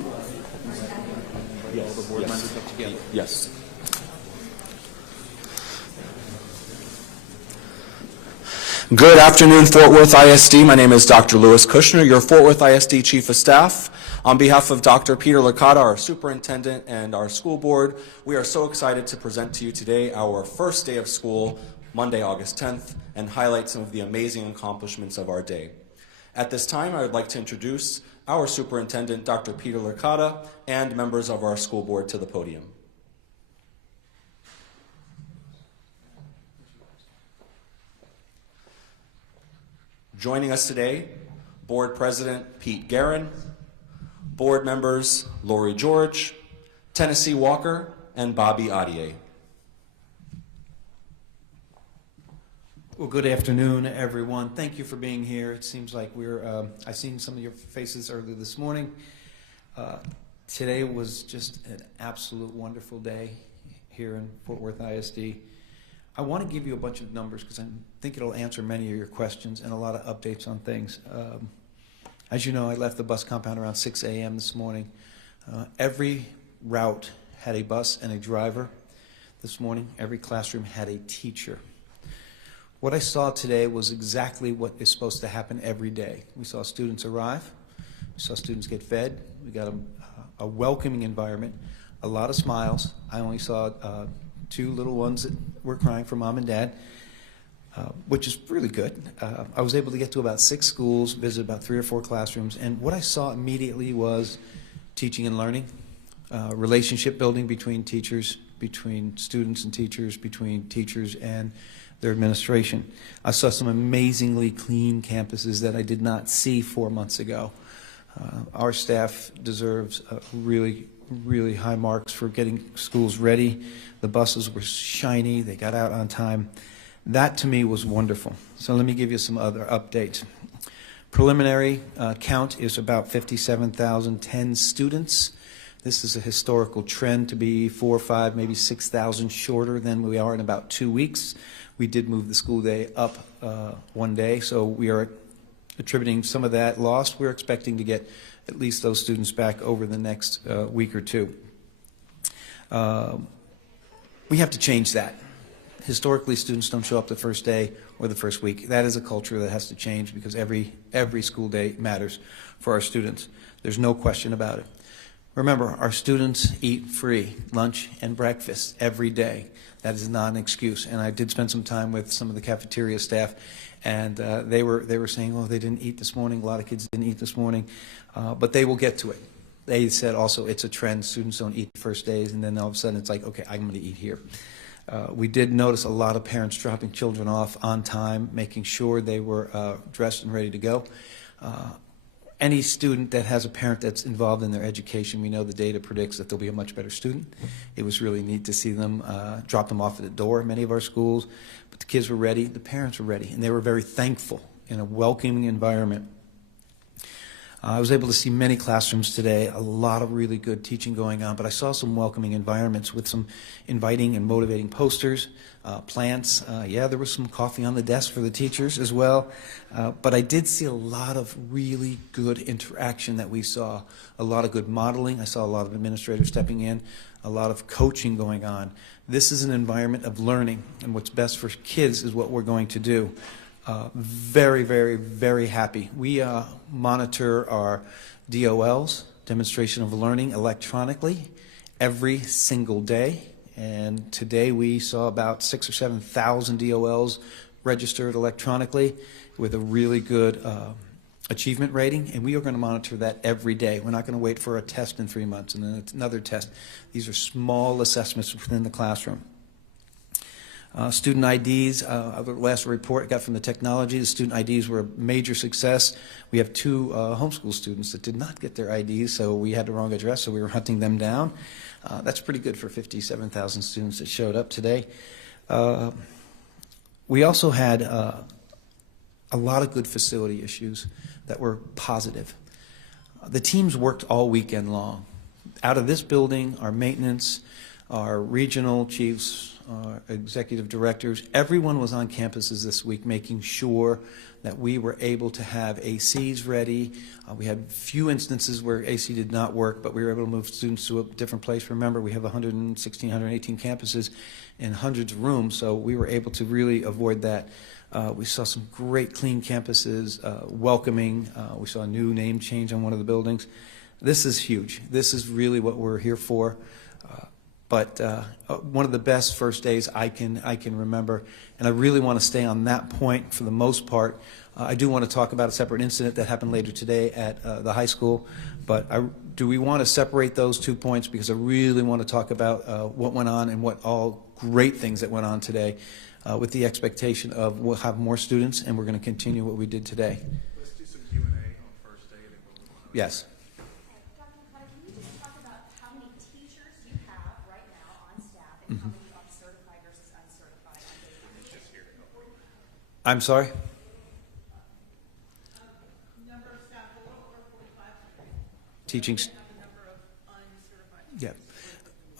All the board members up together. Yes. Good afternoon, Fort Worth ISD. My name is Dr. Louis Kushner, your Fort Worth ISD Chief of Staff. On behalf of Dr. Peter Licata, our superintendent, and our school board, we are so excited to present to you today our first day of school, Monday, August 10th, and highlight some of the amazing accomplishments of our day. At this time, I would like to introduce our superintendent, Dr. Peter Licata, and members of our school board to the podium. Joining us today, Board President Pete Guerin, board members Lori George, Tennessee Walker, and Bobby Adier. Well, good afternoon, everyone. Thank you for being here. It seems like I've seen some of your faces early this morning. Today was just an absolute wonderful day here in Fort Worth ISD. I want to give you a bunch of numbers because I think it'll answer many of your questions and a lot of updates on things. As you know, I left the bus compound around 6 a.m. this morning. Every route had a bus and a driver. This morning, every classroom had a teacher. What I saw today was exactly what is supposed to happen every day. We saw students arrive. We saw students get fed. We got a welcoming environment, a lot of smiles. I only saw two little ones that were crying for mom and dad, which is really good. I was able to get to about 6 schools, visit about 3 or 4 classrooms, and what I saw immediately was teaching and learning, relationship building between teachers, between students and teachers, between teachers and their administration. I saw some amazingly clean campuses that I did not see 4 months ago. Our staff deserves really high marks for getting schools ready. The buses were shiny. They got out on time. That to me was wonderful. So let me give you some other updates. Preliminary count is about 57,010 students. This is a historical trend to be 4, 5, maybe 6,000 shorter than we are in about 2 weeks. We did move the school day up 1 day, so we are attributing some of that loss. We're expecting to get at least those students back over the next week or two. We have to change that. Historically, students don't show up the first day or the first week. That is a culture that has to change because every school day matters for our students. There's no question about it. Remember, our students eat free lunch and breakfast every day. That is not an excuse. And I did spend some time with some of the cafeteria staff, and they were saying, oh, they didn't eat this morning. A lot of kids didn't eat this morning, but they will get to it. They said also it's a trend. Students don't eat the first days, and then all of a sudden it's like, okay, I'm going to eat here. We did notice a lot of parents dropping children off on time, making sure they were dressed and ready to go. Any student that has a parent that's involved in their education, we know the data predicts that they'll be a much better student. It was really neat to see them drop them off at the door in many of our schools. But the kids were ready, the parents were ready, and they were very thankful in a welcoming environment. I was able to see many classrooms today, a lot of really good teaching going on, but I saw some welcoming environments with some inviting and motivating posters, plants. Yeah, there was some coffee on the desk for the teachers as well, but I did see a lot of really good interaction that we saw, a lot of good modeling. I saw a lot of administrators stepping in, a lot of coaching going on. This is an environment of learning, and what's best for kids is what we're going to do. Very happy. We monitor our DOLs, demonstration of learning, electronically every single day. And today we saw about 6,000 or 7,000 DOLs registered electronically with a really good achievement rating. And we are going to monitor that every day. We're not going to wait for a test in 3 months and then another test. These are small assessments within the classroom. Student IDs, the last report I got from the technology, the student IDs were a major success. We have 2 homeschool students that did not get their IDs, so we had the wrong address, so we were hunting them down. That's pretty good for 57,000 students that showed up today. We also had a lot of good facility issues that were positive. The teams worked all weekend long. Out of this building, our maintenance, our regional chiefs, our executive directors, everyone was on campuses this week making sure that we were able to have ACs ready. We had few instances where AC did not work, but we were able to move students to a different place. Remember, we have 116, 118 campuses and hundreds of rooms, so we were able to really avoid that. We saw some great clean campuses, welcoming. We saw a new name change on one of the buildings. This is huge. This is really what we're here for. But one of the best first days I can remember, and I really want to stay on that point for the most part. I do want to talk about a separate incident that happened later today at the high school, but do we want to separate those 2 points, because I really want to talk about what went on and what all great things that went on today, with the expectation of we'll have more students and we're going to continue what we did today. Let's do some Q&A on first day and then we'll move on. Yes. I'm sorry? Number of staff, a little over 4,500. Teaching. Have the number of uncertified.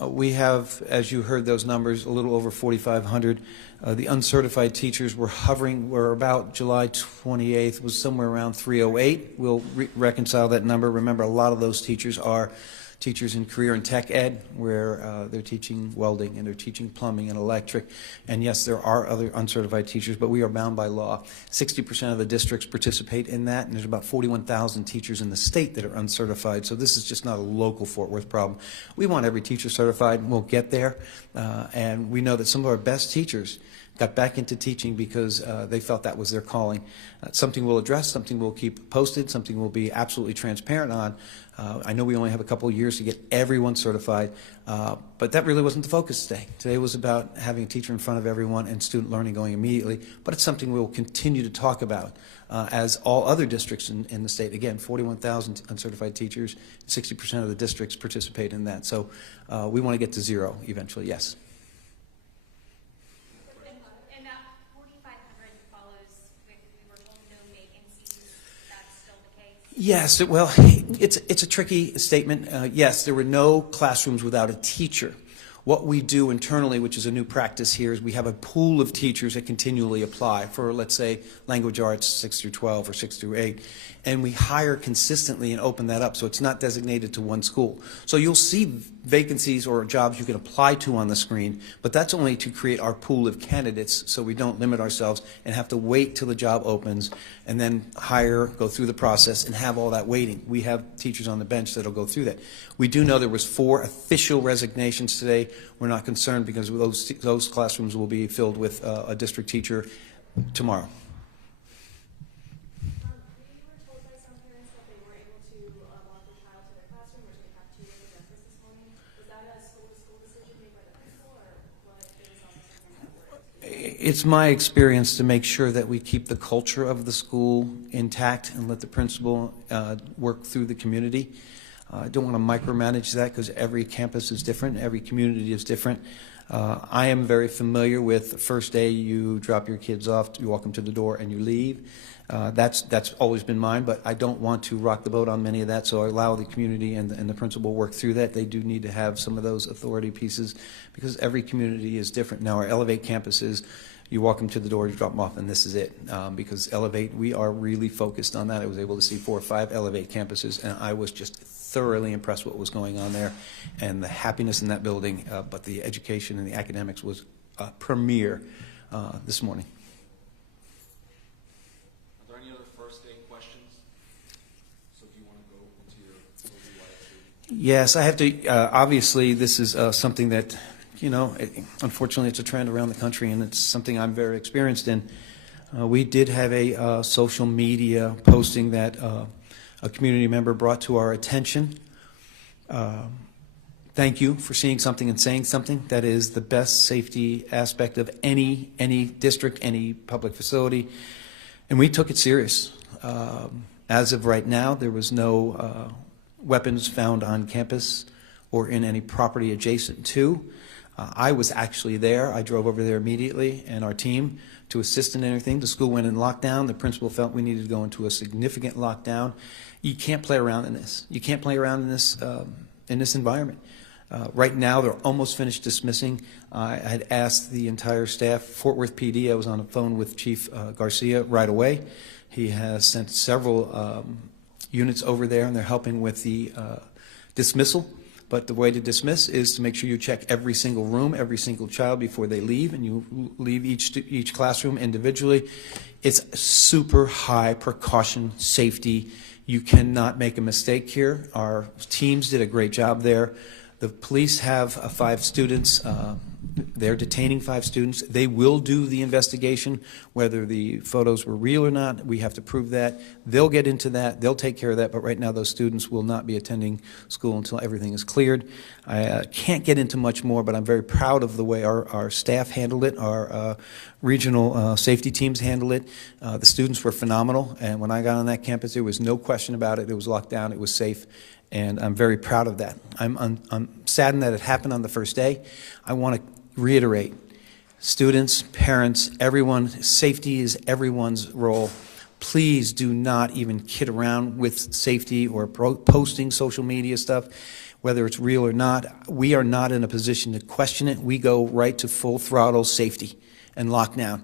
Yeah. We have, as you heard those numbers, a little over 4,500. The uncertified teachers were hovering, were about July 28th, was somewhere around 308. We'll reconcile that number. Remember, a lot of those teachers are teachers in career and tech ed, where they're teaching welding and they're teaching plumbing and electric. And yes, there are other uncertified teachers, but we are bound by law. 60% of the districts participate in that, and there's about 41,000 teachers in the state that are uncertified. So this is just not a local Fort Worth problem. We want every teacher certified, and we'll get there. And we know that some of our best teachers got back into teaching because they felt that was their calling. Something we'll address, something we'll keep posted, something we'll be absolutely transparent on. I know we only have a couple of years to get everyone certified, but that really wasn't the focus today. Today was about having a teacher in front of everyone and student learning going immediately, but it's something we'll continue to talk about as all other districts in the state. Again, 41,000 uncertified teachers, 60% of the districts participate in that. So we want to get to zero eventually, yes. And that 4,500 follows with, we were told, no vacancies. That's still the case? Yes, well, it's a tricky statement. Yes, there were no classrooms without a teacher. What we do internally, which is a new practice here, is we have a pool of teachers that continually apply for, let's say, language arts 6 through 12 or 6 through 8. And we hire consistently and open that up so it's not designated to one school. So you'll see vacancies or jobs you can apply to on the screen, but that's only to create our pool of candidates so we don't limit ourselves and have to wait till the job opens and then hire, go through the process, and have all that waiting. We have teachers on the bench that'll go through that. We do know there was 4 official resignations today. We're not concerned because those classrooms will be filled with a district teacher tomorrow. It's my experience to make sure that we keep the culture of the school intact and let the principal work through the community. I don't want to micromanage that because every campus is different, every community is different. I am very familiar with the first day you drop your kids off, you walk them to the door and you leave. That's always been mine, but I don't want to rock the boat on many of that, so I allow the community and the principal work through that. They do need to have some of those authority pieces because every community is different. Now, our Elevate campuses, you walk them to the door, you drop them off, and this is it. Because Elevate, we are really focused on that. I was able to see 4 or 5 Elevate campuses, and I was just thoroughly impressed with what was going on there and the happiness in that building, but the education and the academics was premier this morning. Are there any other first day questions? So do you want to go into your OUISD? Yes, I have to, obviously this is something that, unfortunately it's a trend around the country and it's something I'm very experienced in. We did have a social media posting that a community member brought to our attention. Thank you for seeing something and saying something. That is the best safety aspect of any district, any public facility, and we took it serious. As of right now, there was no weapons found on campus or in any property adjacent to. I was actually there. I drove over there immediately, and our team, to assist in anything. The school went in lockdown. The principal felt we needed to go into a significant lockdown. You can't play around in this. You can't play around in this environment. Right now, they're almost finished dismissing. I had asked the entire staff, Fort Worth PD, I was on the phone with Chief Garcia right away. He has sent several units over there, and they're helping with the dismissal. But the way to dismiss is to make sure you check every single room, every single child before they leave, and you leave each classroom individually. It's super high precaution safety. You cannot make a mistake here. Our teams did a great job there. The police have 5 students. They're detaining 5 students. They will do the investigation, whether the photos were real or not. We have to prove that. They'll get into that. They'll take care of that. But right now, those students will not be attending school until everything is cleared. I can't get into much more, but I'm very proud of the way our staff handled it. Our regional safety teams handled it. The students were phenomenal. And when I got on that campus, there was no question about it. It was locked down. It was safe. And I'm very proud of that. I'm saddened that it happened on the first day. I want to reiterate, students, parents, everyone, safety is everyone's role. Please do not even kid around with safety or posting social media stuff, whether it's real or not. We are not in a position to question it. We go right to full throttle safety and lockdown.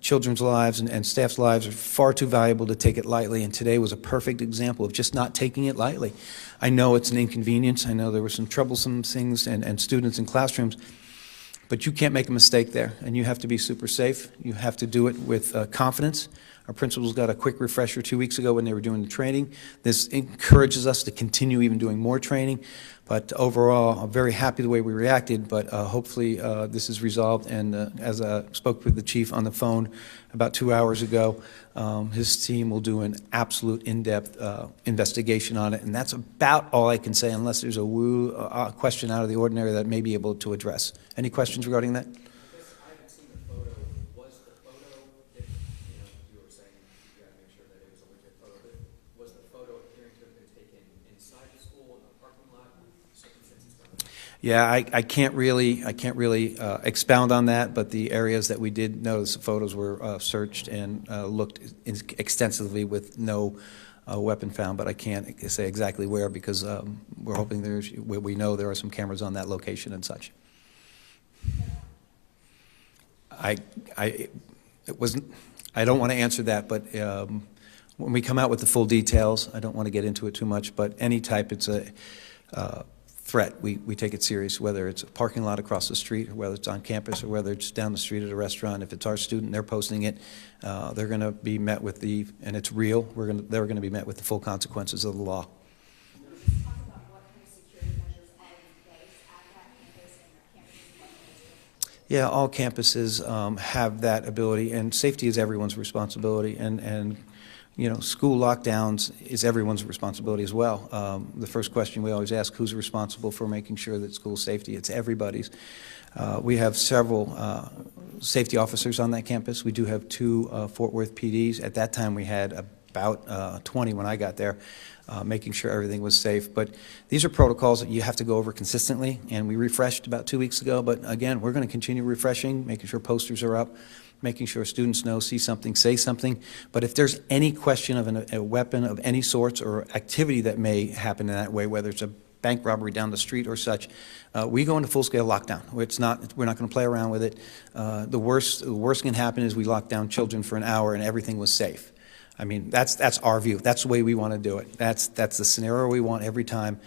Children's lives and staff's lives are far too valuable to take it lightly, and today was a perfect example of just not taking it lightly. I know it's an inconvenience. I know there were some troublesome things and students in classrooms, but you can't make a mistake there, and you have to be super safe. You have to do it with confidence. Our principals got a quick refresher 2 weeks ago when they were doing the training. This encourages us to continue even doing more training. But overall, I'm very happy the way we reacted, but hopefully this is resolved. And as I spoke with the chief on the phone about 2 hours ago, his team will do an absolute in-depth investigation on it. And that's about all I can say, unless there's a question out of the ordinary that I may be able to address. Any questions regarding that? I haven't seen the photo. Was the photo that, you were saying you got to make sure that it was a legit photo, but was the photo appearing to have been taken inside the school in the parking lot? Yeah, I can't really expound on that, but the areas that we did notice the photos were searched and looked extensively with no weapon found, but I can't say exactly where because we're hoping we know there are some cameras on that location and such. I don't want to answer that, but when we come out with the full details, I don't want to get into it too much, but any type it's a threat, we take it serious, whether it's a parking lot across the street, or whether it's on campus, or whether it's down the street at a restaurant. If it's our student, they're posting it, they're going to be met with and it's real, they're going to be met with the full consequences of the law. Yeah, all campuses have that ability, and safety is everyone's responsibility, and school lockdowns is everyone's responsibility as well. The first question we always ask, who's responsible for making sure that school safety? It's everybody's. We have several safety officers on that campus. We do have 2 Fort Worth PDs. At that time, we had about 20 when I got there, making sure everything was safe. But these are protocols that you have to go over consistently, and we refreshed about 2 weeks ago. But again, we're going to continue refreshing, making sure posters are up, making sure students know, see something, say something. But if there's any question of a weapon of any sorts or activity that may happen in that way, whether it's a bank robbery down the street or such, we go into full-scale lockdown. We're not going to play around with it. The worst can happen is we lock down children for an hour and everything was safe. I mean, that's our view. That's the way we want to do it. That's the scenario we want every time.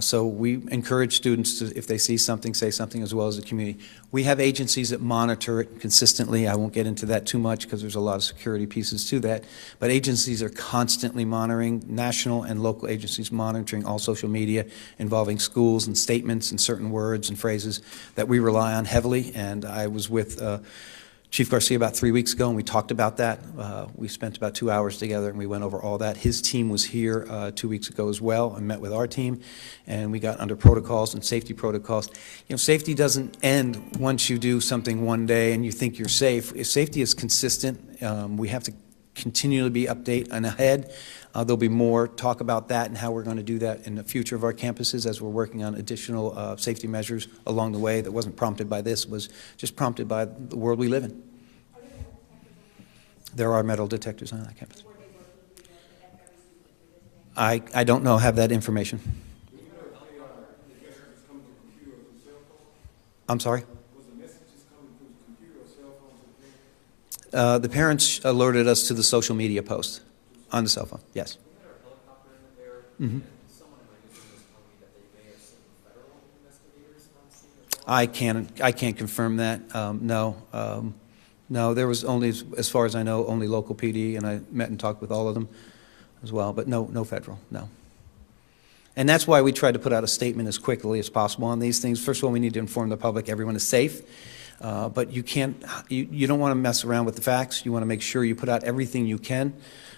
So we encourage students to, if they see something, say something, as well as the community. We have agencies that monitor it consistently. I won't get into that too much because there's a lot of security pieces to that. But agencies are constantly monitoring, national and local agencies monitoring all social media involving schools and statements and certain words and phrases that we rely on heavily. And I was with Chief Garcia about 3 weeks ago, and we talked about that. We spent about 2 hours together, and we went over all that. His team was here 2 weeks ago as well and met with our team, and we got under protocols and safety protocols. Safety doesn't end once you do something one day and you think you're safe. If safety is consistent, we have to continually be update and ahead. There'll be more talk about that and how we're going to do that in the future of our campuses as we're working on additional safety measures along the way that wasn't prompted by this, was just prompted by the world we live in. There are metal detectors on that campus. I don't know, have that information. I'm sorry? The parents alerted us to the social media post on the cell phone, yes. We had our helicopter in the air, Mhm. and someone in my newsroom was telling me that they may have seen federal investigators on scene as well. I can't confirm that, no. No, there was only, as far as I know, only local PD, and I met and talked with all of them as well, but no federal, no. And that's why we tried to put out a statement as quickly as possible on these things. First of all, we need to inform the public everyone is safe, but you don't want to mess around with the facts. You want to make sure you put out everything you can.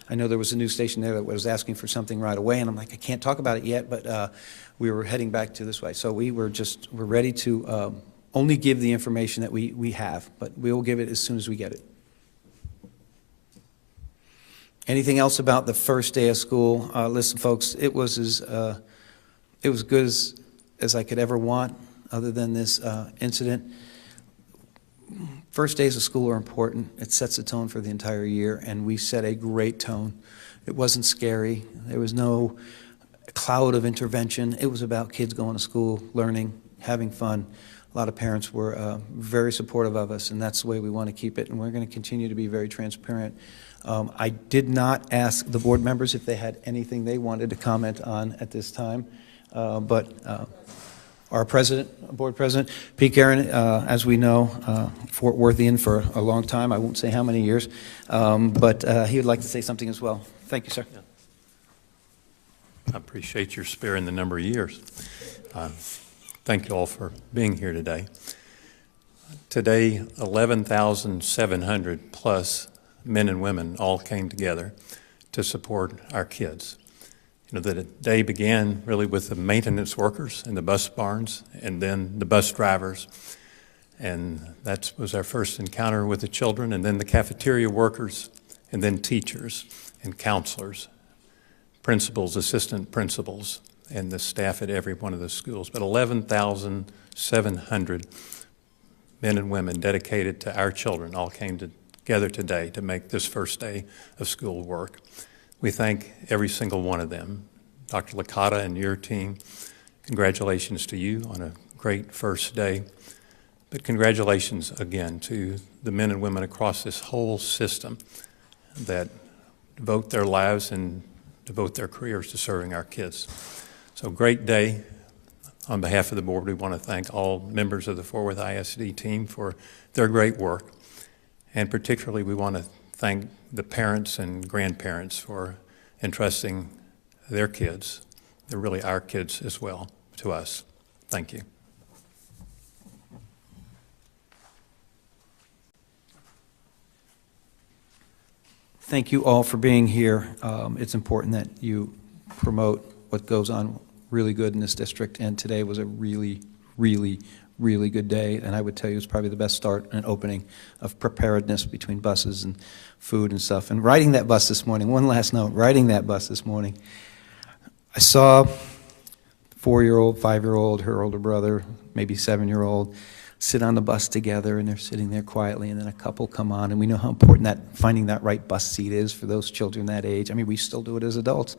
I know there was a news station there that was asking for something right away, and I'm like, I can't talk about it yet, but we were heading back to this way. So we're ready to only give the information that we have, but we will give it as soon as we get it. Anything else about the first day of school? Listen, folks, it was as good as I could ever want, other than this incident. First days of school are important. It sets a tone for the entire year, and we set a great tone. It wasn't scary. There was no cloud of intervention. It was about kids going to school, learning, having fun. A lot of parents were very supportive of us, and that's the way we want to keep it, and we're going to continue to be very transparent. I did not ask the board members if they had anything they wanted to comment on at this time, but our board president, Pete Guerin, as we know, Fort Worthian for a long time, I won't say how many years, but he would like to say something as well. Thank you, sir. I appreciate your sparing the number of years. Thank you all for being here today. Today, 11,700 plus men and women all came together to support our kids. You know, the day began really with the maintenance workers in the bus barns and then the bus drivers. And that was our first encounter with the children, and then the cafeteria workers, and then teachers and counselors, principals, assistant principals, and the staff at every one of the schools. But 11,700 men and women dedicated to our children all came together today to make this first day of school work. We thank every single one of them. Dr. Licata and your team, congratulations to you on a great first day. But congratulations again to the men and women across this whole system that devote their lives and devote their careers to serving our kids. So great day. On behalf of the board, we want to thank all members of the Fort Worth ISD team for their great work. And particularly, we want to thank the parents and grandparents for entrusting their kids, they're really our kids as well, to us. Thank you. Thank you all for being here. It's important that you promote what goes on really good in this district, and today was a really, really, really good day, and I would tell you it's probably the best start and opening of preparedness between buses and food and stuff. And riding that bus this morning, one last note, riding that bus this morning, I saw 4-year-old, 5-year-old, her older brother, maybe 7-year-old, sit on the bus together, and they're sitting there quietly, and then a couple come on, and we know how important that finding that right bus seat is for those children that age. I mean, we still do it as adults.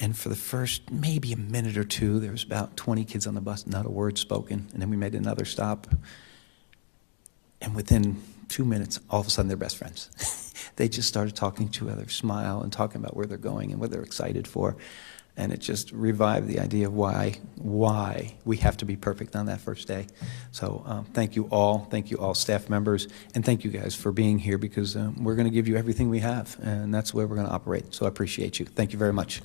And for the first maybe a minute or two, there was about 20 kids on the bus, not a word spoken, and then we made another stop. And within 2 minutes, all of a sudden, they're best friends. They just started talking to each other, smile, and talking about where they're going and what they're excited for. And it just revived the idea of why we have to be perfect on that first day. So thank you all, staff members, and thank you guys for being here, because we're going to give you everything we have, and that's the way we're going to operate. So I appreciate you. Thank you very much.